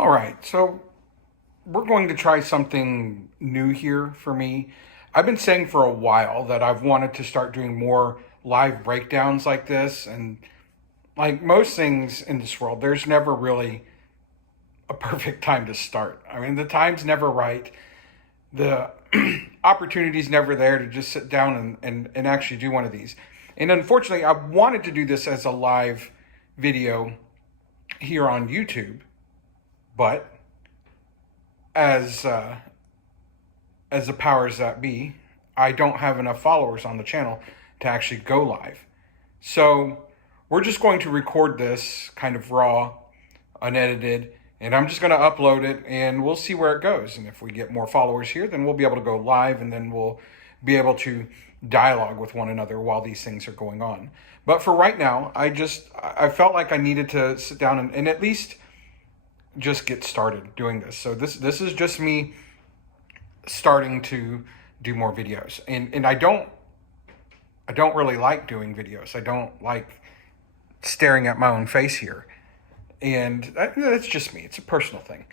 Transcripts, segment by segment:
All right, so we're going to try something new here for me. I've been saying for a while that I've wanted to start doing more live breakdowns like this, and like most things in this world, there's never really a perfect time to start. I mean, the time's never right. The opportunity's never there to just sit down and actually do one of these. And unfortunately, I wanted to do this as a live video here on YouTube, but as as the powers that be, I don't have enough followers on the channel to actually go live. So we're just going to record this kind of raw, unedited, and I'm just going to upload it and we'll see where it goes. And if we get more followers here, then we'll be able to go live and then we'll be able to dialogue with one another while these things are going on. But for right now, I felt like I needed to sit down and at least just get started doing this. So this is just me starting to do more videos. And I don't really like doing videos. I don't like staring at my own face here. And that's just me. It's a personal thing.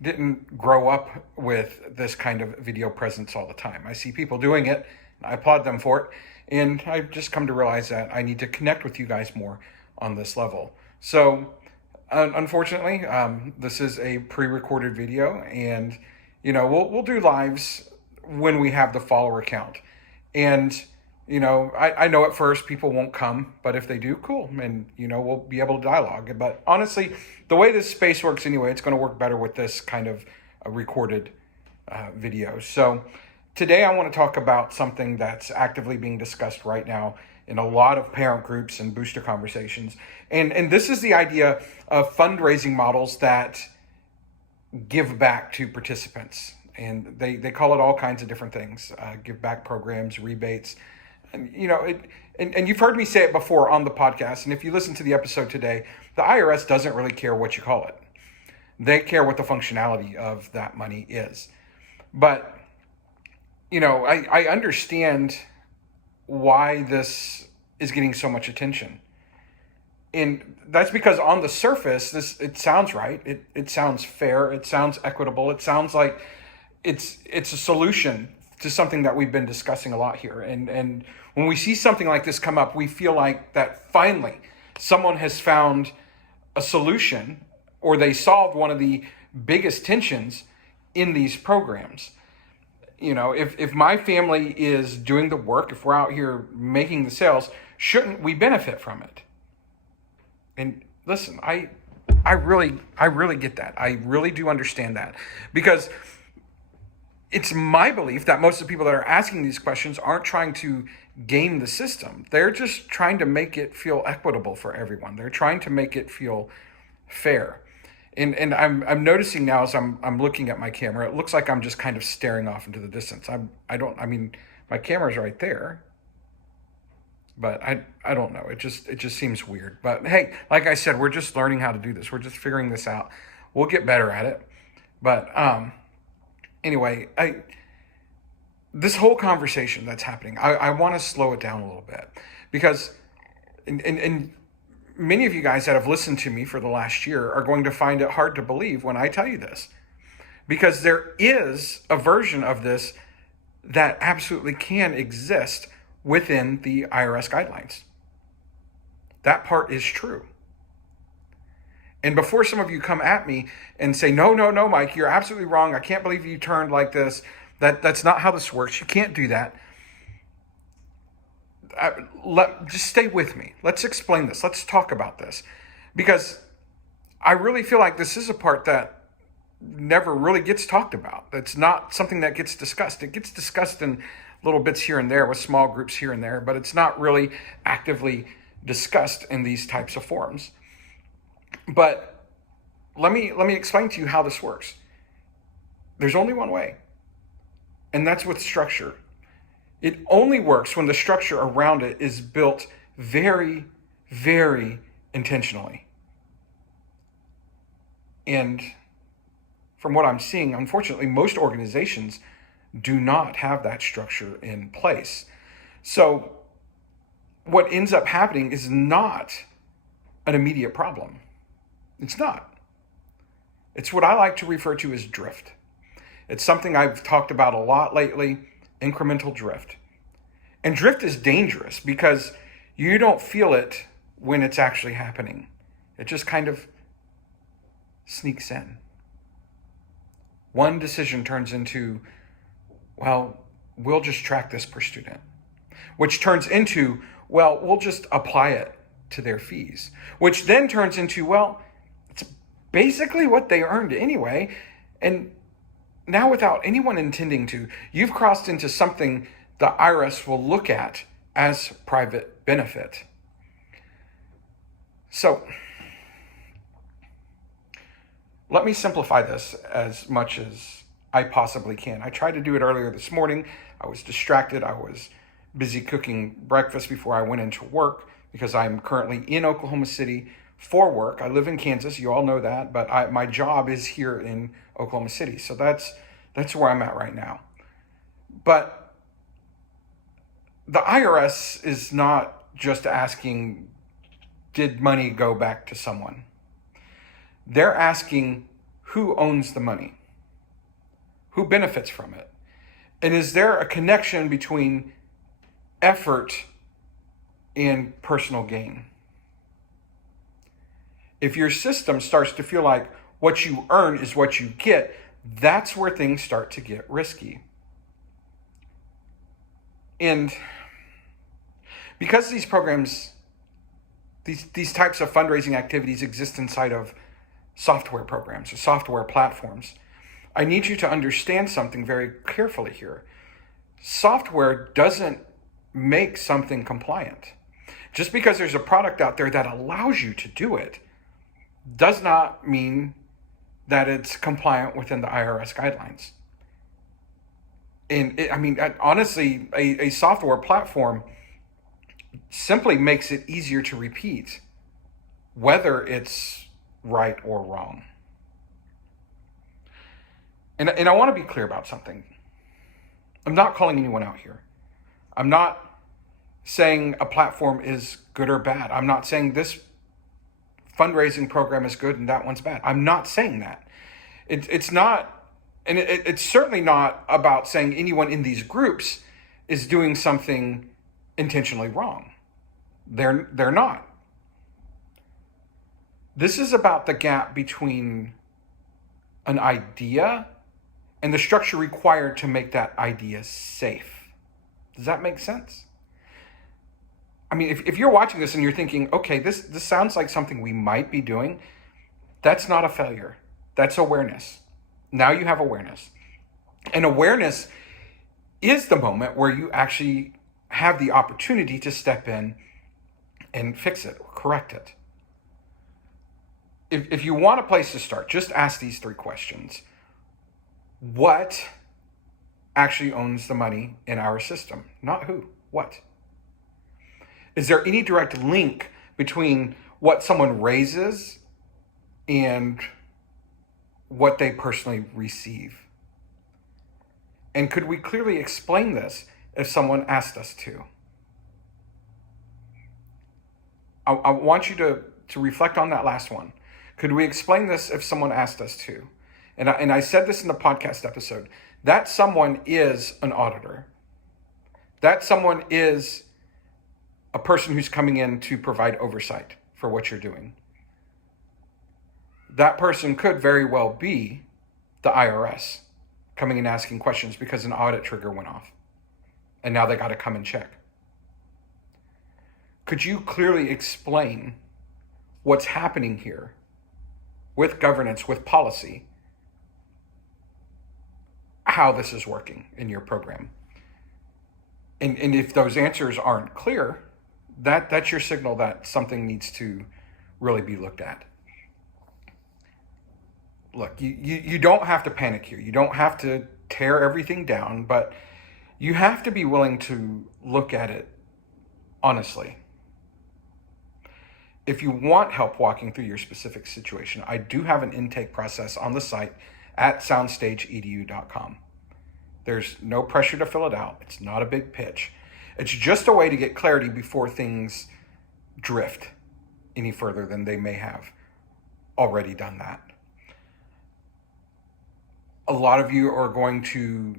Didn't grow up with this kind of video presence all the time. I see people doing it. I applaud them for it. And I've just come to realize that I need to connect with you guys more on this level. So unfortunately, this is a pre-recorded video, and we'll do lives when we have the follower count. And I know at first people won't come, but if they do, cool. And we'll be able to dialogue. But honestly, the way this space works anyway, it's going to work better with this kind of a recorded video. So today I want to talk about something that's actively being discussed right now in a lot of parent groups and booster conversations. And this is the idea of fundraising models that give back to participants. And they call it all kinds of different things, give back programs, rebates. And, and you've heard me say it before on the podcast. And if you listen to the episode today, the IRS doesn't really care what you call it. They care what the functionality of that money is. But, I understand why this is getting so much attention. And that's because on the surface, it sounds right. It sounds fair. It sounds equitable. It sounds like it's a solution to something that we've been discussing a lot here. And when we see something like this come up, we feel like that finally someone has found a solution, or they solved one of the biggest tensions in these programs. If my family is doing the work, if we're out here making the sales, shouldn't we benefit from it? And listen, I really get that. I really do understand that, because it's my belief that most of the people that are asking these questions aren't trying to game the system. They're just trying to make it feel equitable for everyone. They're trying to make it feel fair. And I'm noticing now as I'm looking at my camera, it looks like I'm just kind of staring off into the distance. I mean, my camera's right there, but I don't know. It just seems weird. But hey, like I said, we're just learning how to do this. We're just figuring this out. We'll get better at it. But anyway, this whole conversation that's happening, I want to slow it down a little bit, because and many of you guys that have listened to me for the last year are going to find it hard to believe when I tell you this, because there is a version of this that absolutely can exist within the IRS guidelines. That part is true. And before some of you come at me and say, no, Mike, you're absolutely wrong. I can't believe you turned like this. That's not how this works. You can't do that. Just stay with me. Let's explain this. Let's talk about this. Because I really feel like this is a part that never really gets talked about. It's not something that gets discussed. It gets discussed in little bits here and there with small groups here and there, but it's not really actively discussed in these types of forums. But let me explain to you how this works. There's only one way, and that's with structure. It only works when the structure around it is built very, very intentionally. And from what I'm seeing, unfortunately, most organizations do not have that structure in place. So what ends up happening is not an immediate problem. It's not. It's what I like to refer to as drift. It's something I've talked about a lot lately, incremental drift. And drift is dangerous because you don't feel it when it's actually happening. It just kind of sneaks in. One decision turns into, well, we'll just track this per student, which turns into, well, we'll just apply it to their fees, which then turns into, well, it's basically what they earned anyway. And now, without anyone intending to, you've crossed into something the IRS will look at as private benefit. So let me simplify this as much as I possibly can. I tried to do it earlier this morning. I was distracted. I was busy cooking breakfast before I went into work because I'm currently in Oklahoma City for work. I live in Kansas. You all know that, but my job is here in Oklahoma City. So that's where I'm at right now. But the IRS is not just asking, did money go back to someone? They're asking, who owns the money? Who benefits from it? And is there a connection between effort and personal gain? If your system starts to feel like what you earn is what you get, that's where things start to get risky. And because these programs, these types of fundraising activities exist inside of software programs or software platforms, I need you to understand something very carefully here. Software doesn't make something compliant. Just because there's a product out there that allows you to do it does not mean that it's compliant within the IRS guidelines. And honestly, a software platform simply makes it easier to repeat, whether it's right or wrong. And I want to be clear about something. I'm not calling anyone out here. I'm not saying a platform is good or bad. I'm not saying this fundraising program is good and that one's bad. I'm not saying that. It's not, and it's certainly not about saying anyone in these groups is doing something intentionally wrong. They're not. This is about the gap between an idea and the structure required to make that idea safe. Does that make sense? I mean, if you're watching this and you're thinking, okay, this sounds like something we might be doing, that's not a failure. That's awareness. Now you have awareness. And awareness is the moment where you actually have the opportunity to step in and fix it or correct it. If you want a place to start, just ask these 3 questions. What actually owns the money in our system? Not who, what? Is there any direct link between what someone raises and what they personally receive? And could we clearly explain this if someone asked us to? I want you to reflect on that last one. Could we explain this if someone asked us to? And I said this in the podcast episode. That someone is an auditor. That someone is a person who's coming in to provide oversight for what you're doing. That person could very well be the IRS coming and asking questions because an audit trigger went off. And now they got to come and check. Could you clearly explain what's happening here with governance, with policy, how this is working in your program? And if those answers aren't clear, that's your signal that something needs to really be looked at. Look, you don't have to panic here. You don't have to tear everything down, but you have to be willing to look at it honestly. If you want help walking through your specific situation, I do have an intake process on the site at SoundstageEDU.com. There's no pressure to fill it out. It's not a big pitch. It's just a way to get clarity before things drift any further than they may have already done that. a lot of you are going to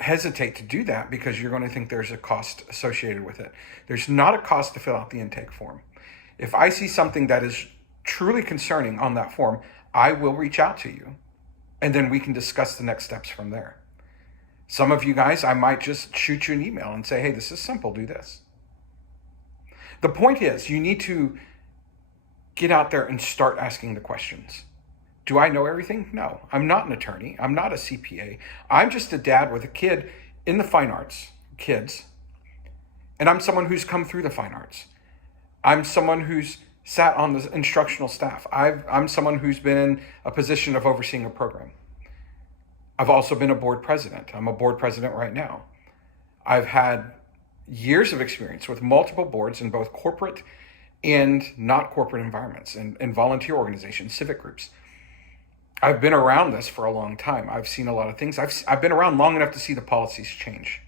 hesitate to do that because you're going to think there's a cost associated with it. There's not a cost to fill out the intake form. If I see something that is truly concerning on that form, I will reach out to you, and then we can discuss the next steps from there. Some of you guys, I might just shoot you an email and say, hey, this is simple, do this. The point is, you need to get out there and start asking the questions. Do I know everything? No, I'm not an attorney. I'm not a CPA. I'm just a dad with a kid in the fine arts, kids. And I'm someone who's come through the fine arts. I'm someone who's sat on the instructional staff. I'm someone who's been in a position of overseeing a program. I've also been a board president. I'm a board president right now. I've had years of experience with multiple boards in both corporate and not corporate environments and volunteer organizations, civic groups. I've been around this for a long time. I've seen a lot of things. I've been around long enough to see the policies change.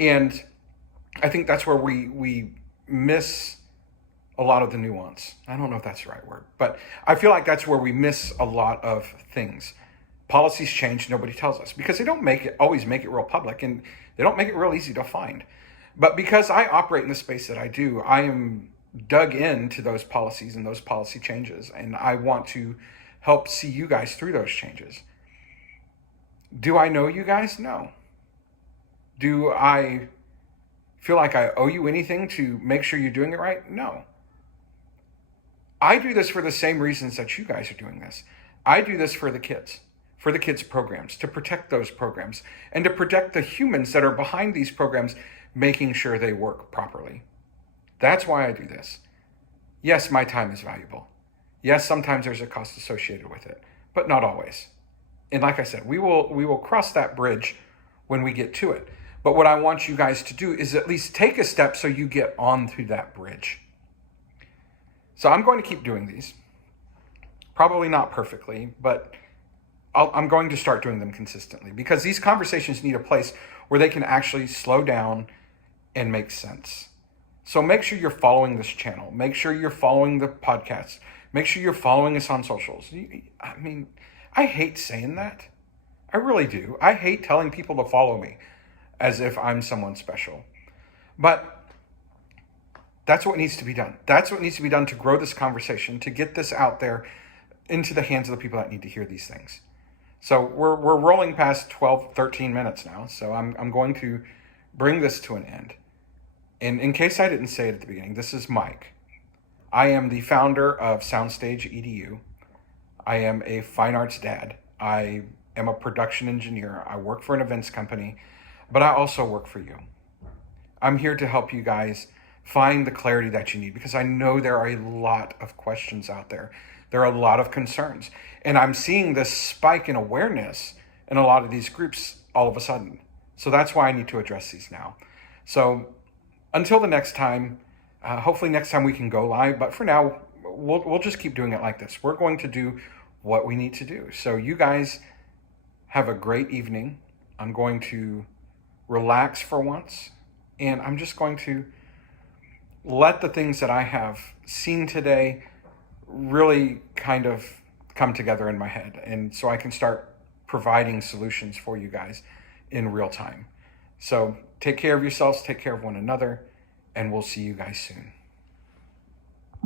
And I think that's where we miss a lot of the nuance. I don't know if that's the right word, but I feel like that's where we miss a lot of things. Policies change, nobody tells us because they don't always make it real public, and they don't make it real easy to find. But because I operate in the space that I do, I am dug into those policies and those policy changes, and I want to help see you guys through those changes. Do I know you guys? No. Do I feel like I owe you anything to make sure you're doing it right? No. I do this for the same reasons that you guys are doing this. I do this for the kids programs, to protect those programs, and to protect the humans that are behind these programs, making sure they work properly. That's why I do this. Yes, my time is valuable. Yes, sometimes there's a cost associated with it, but not always. And like I said, we will cross that bridge when we get to it. But what I want you guys to do is at least take a step so you get onto that bridge. So I'm going to keep doing these. Probably not perfectly, but I'm going to start doing them consistently because these conversations need a place where they can actually slow down and make sense. So make sure you're following this channel. Make sure you're following the podcast. Make sure you're following us on socials. I mean, I hate saying that. I really do. I hate telling people to follow me as if I'm someone special. But that's what needs to be done. That's what needs to be done to grow this conversation, to get this out there into the hands of the people that need to hear these things. So we're rolling past 12, 13 minutes now. So I'm going to bring this to an end. And in case I didn't say it at the beginning, this is Mike. I am the founder of SoundstageEDU. I am a fine arts dad. I am a production engineer. I work for an events company, but I also work for you. I'm here to help you guys find the clarity that you need because I know there are a lot of questions out there. There are a lot of concerns. And I'm seeing this spike in awareness in a lot of these groups all of a sudden. So that's why I need to address these now. So until the next time, hopefully next time we can go live. But for now, we'll just keep doing it like this. We're going to do what we need to do. So you guys have a great evening. I'm going to relax for once. And I'm just going to let the things that I have seen today really kind of come together in my head. And so I can start providing solutions for you guys in real time. So take care of yourselves, take care of one another, and we'll see you guys soon.